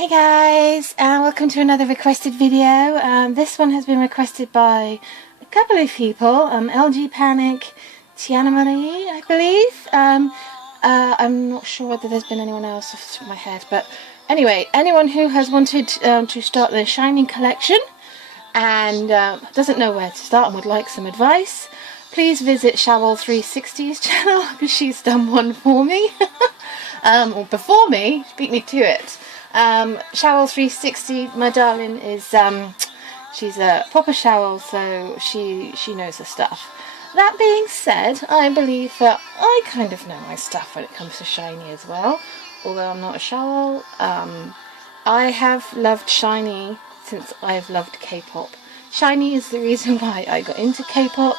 Hey guys, welcome to another requested video. This one has been requested by a couple of people. LGpanic, Tiana Marie, I believe. I'm not sure whether there's been anyone else off the top of my head, but anyway, anyone who has wanted to start their SHINee collection and doesn't know where to start and would like some advice, please visit Shawol360's channel because she's done one for me. Or before me, beat me to it. Shawol360, my darling, is she's a proper Shawol, so she knows her stuff. That being said, I believe that I kind of know my stuff when it comes to SHINee as well, although I'm not a Shawol. I have loved SHINee since I've loved K-pop. SHINee is the reason why I got into K-pop.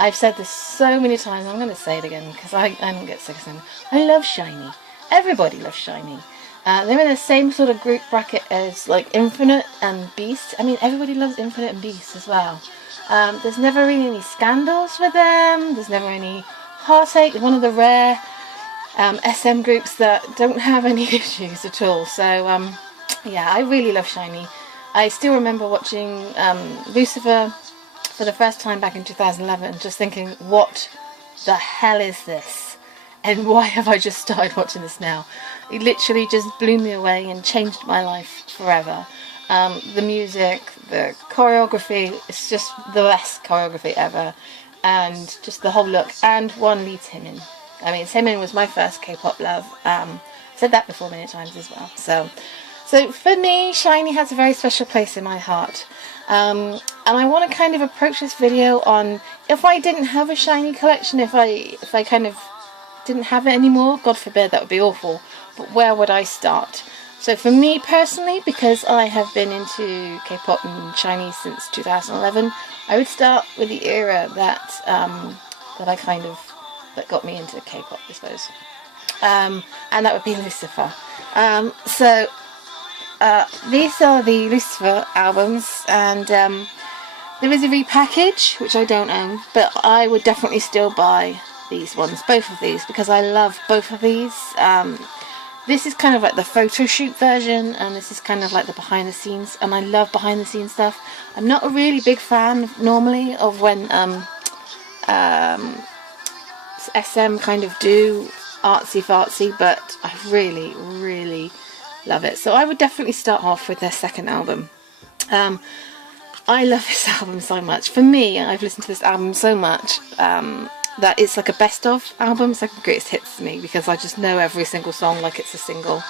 I've said this so many times, I'm going to say it again because I don't get sick of saying it. I love SHINee. Everybody loves SHINee. They're in the same sort of group bracket as like Infinite and Beast. I mean, everybody loves Infinite and Beast as well. There's never really any scandals with them. There's never any heartache. One of the rare SM groups that don't have any issues at all. So yeah, I really love SHINee. I still remember watching Lucifer for the first time back in 2011, just thinking, what the hell is this? And why have I just started watching this now? It literally just blew me away and changed my life forever. The music, the choreography, it's just the best choreography ever. And just the whole look. And one Lee Taemin. I mean, Taemin was my first K-pop love. I've said that before many times as well. So for me, SHINee has a very special place in my heart. And I want to kind of approach this video on, if I didn't have a SHINee collection, if I kind of didn't have it anymore, God forbid, that would be awful, but where would I start? So for me personally, because I have been into K-pop and SHINee since 2011, I would start with the era that that got me into K-pop, I suppose, and that would be Lucifer. These are the Lucifer albums, and there is a repackage which I don't own, but I would definitely still buy these ones, both of these, because I love both of these. This is kind of like the photo shoot version, and this is kind of like the behind the scenes, and I love behind the scenes stuff. I'm not a really big fan normally of when SM kind of do artsy fartsy, but I really love it. So I would definitely start off with their second album. I love this album so much. For me, I've listened to this album so much that it's like a best of album. It's like a greatest hits to me because I just know every single song like it's a single.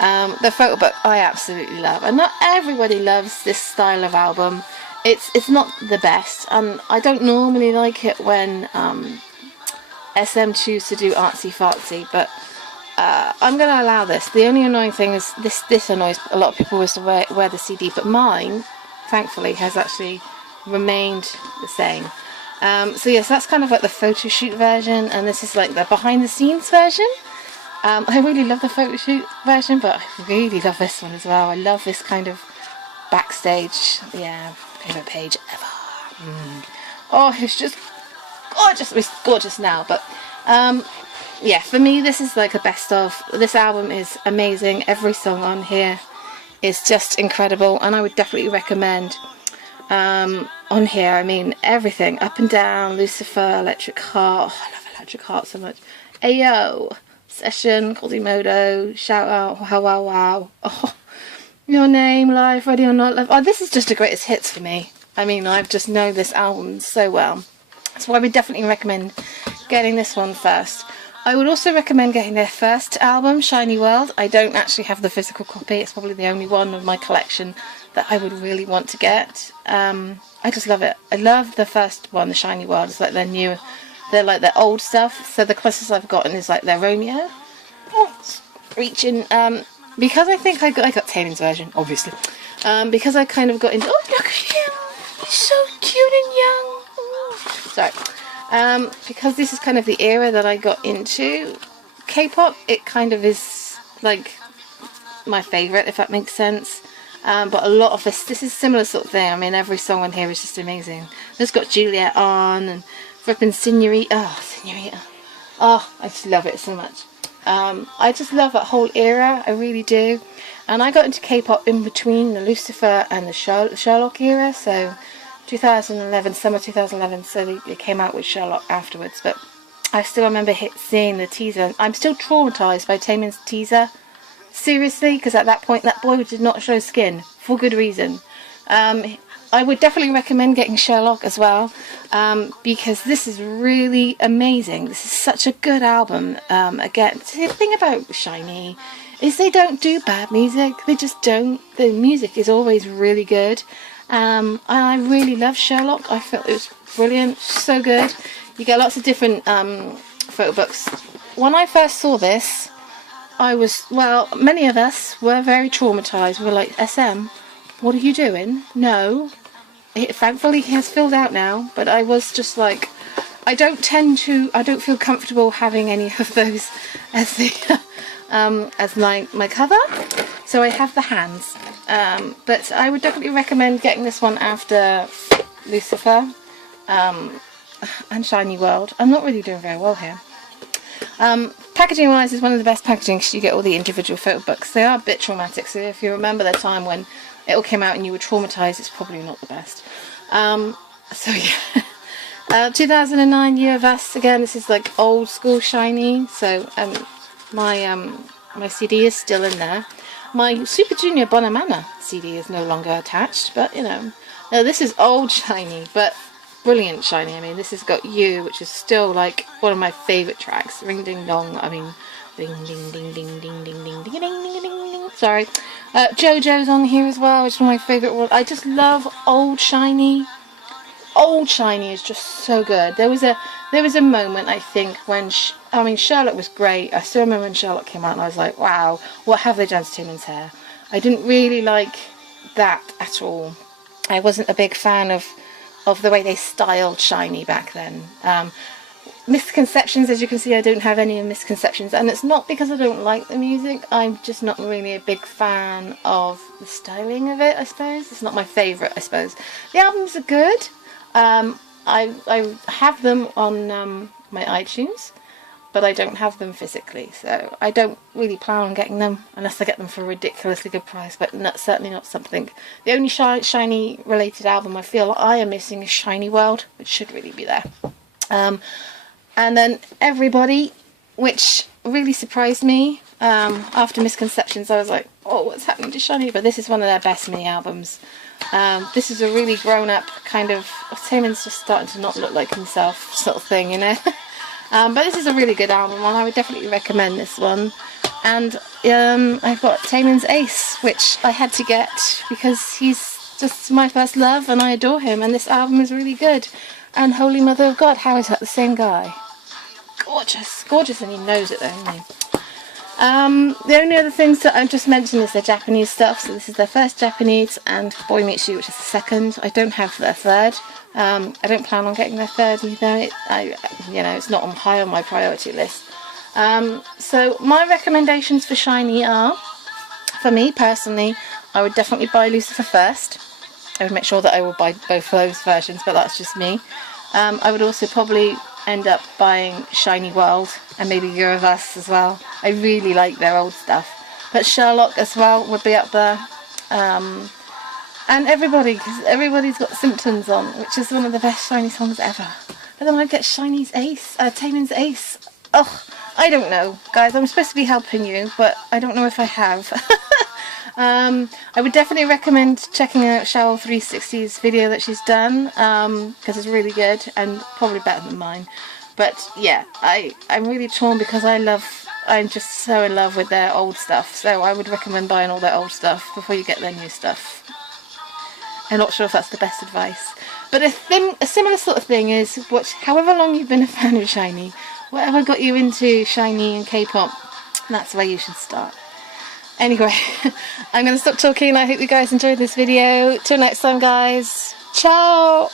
The photo book I absolutely love, and not everybody loves this style of album. It's not the best, and I don't normally like it when SM choose to do artsy fartsy, but I'm going to allow this. The only annoying thing is this annoys a lot of people, is to wear the CD, but mine thankfully has actually remained the same. So yes, that's kind of like the photo shoot version, and this is like the behind the scenes version. I really love the photo shoot version, but I really love this one as well. I love this kind of backstage, yeah, favourite page ever. Oh, it's just gorgeous. It's gorgeous now, but yeah, for me this is like a best of. This album is amazing. Every song on here is just incredible, and I would definitely recommend on here, I mean, everything, Up and Down, Lucifer, Electric Heart. Oh, I love Electric Heart so much. Ayo, Session, Quasimodo, Shout Out, Wow Wow Wow, oh, Your Name, Live, Ready or Not Live. Oh, this is just the greatest hits for me. I mean, I just know this album so well, so I would definitely recommend getting this one first. I would also recommend getting their first album, SHINee World. I don't actually have the physical copy. It's probably the only one of my collection that I would really want to get. I just love it. I love the first one, the SHINee World. It's like they're like their old stuff. So the closest I've gotten is like their Romeo. Oh, reaching. Because I think I got Taemin's version, obviously. Because I kind of got into. Oh, look at him! He's so cute and young. Ooh. Sorry. Because this is kind of the era that I got into K-pop, it kind of is like my favourite, if that makes sense. But a lot of this is similar sort of thing. I mean, every song on here is just amazing. It's got Juliet on, and flipping Senorita. Oh, Senorita. Oh, I just love it so much. I just love that whole era, I really do. And I got into K-pop in between the Lucifer and the Sherlock era, so 2011, summer 2011, so they came out with Sherlock afterwards, but I still remember seeing the teaser. I'm still traumatised by Taemin's teaser, seriously, because at that point that boy did not show skin, for good reason. I would definitely recommend getting Sherlock as well, because this is really amazing. This is such a good album. Again, the thing about SHINee is they don't do bad music. They just don't. The music is always really good. And I really love Sherlock. I felt it was brilliant, so good. You get lots of different photo books. When I first saw this, well, many of us were very traumatised. We were like, SM, what are you doing? No. Thankfully he has filled out now, but I was just like, I don't feel comfortable having any of those as the as my cover, so I have the hands, but I would definitely recommend getting this one after Lucifer and SHINee World. I'm not really doing very well here. Packaging wise is one of the best packaging because you get all the individual photo books. They are a bit traumatic, so if you remember the time when it all came out and you were traumatised, it's probably not the best. So yeah, 2009 Year of Us, again, this is like old school SHINee, so my CD is still in there. My Super Junior Bonamana CD is no longer attached, but you know, no, this is old SHINee, but brilliant SHINee. I mean, this has got You, which is still like one of my favourite tracks. Ring Ding Dong, I mean, ding ding ding ding ding ding ding ding ding ding ding ding. Sorry, JoJo's on here as well, which is one of my favourite ones. I just love old SHINee. Old SHINee is just so good. There was a moment, I think, when Sherlock was great. I still remember when Sherlock came out and I was like, wow, what have they done to Taemin's hair? I didn't really like that at all. I wasn't a big fan of the way they styled SHINee back then. Misconceptions, as you can see, I don't have any misconceptions, and it's not because I don't like the music. I'm just not really a big fan of the styling of it, I suppose. It's not my favourite, I suppose. The albums are good. I have them on my iTunes, but I don't have them physically, so I don't really plan on getting them unless I get them for a ridiculously good price, but certainly not something. The only SHINee related album I feel like I am missing is SHINee World, which should really be there. And then Everybody, which really surprised me. After Misconceptions, I was like, oh, what's happening to SHINee? But this is one of their best mini albums. This is a really grown up kind of, Taemin's just starting to not look like himself sort of thing, you know. But this is a really good album, and I would definitely recommend this one. And I've got Taemin's Ace, which I had to get because he's just my first love and I adore him, and this album is really good. And Holy Mother of God, how is that the same guy? Gorgeous, gorgeous, and he knows it though, doesn't he? The only other things that I've just mentioned is their Japanese stuff. So this is their first Japanese, and Boy Meets You, which is the second. I don't have their third. I don't plan on getting their third either. It's not high on my priority list. So my recommendations for SHINee are, for me personally, I would definitely buy Lucifer first. I would make sure that I will buy both of those versions, but that's just me. I would also probably end up buying SHINee World and maybe Year of Us as well. I really like their old stuff. But Sherlock as well would be up there. And Everybody, because Everybody's got Symptoms on, which is one of the best SHINee songs ever. But then I'd get SHINee's Ace, Taemin's Ace. Oh, I don't know, guys. I'm supposed to be helping you, but I don't know if I have. I would definitely recommend checking out Cheryl 360's video that she's done, because it's really good and probably better than mine. But yeah, I'm really torn because I'm just so in love with their old stuff, so I would recommend buying all their old stuff before you get their new stuff. I'm not sure if that's the best advice, but a similar sort of thing is, however long you've been a fan of SHINee, whatever got you into SHINee and K-pop, that's where you should start. Anyway, I'm going to stop talking. I hope you guys enjoyed this video. Till next time, guys. Ciao!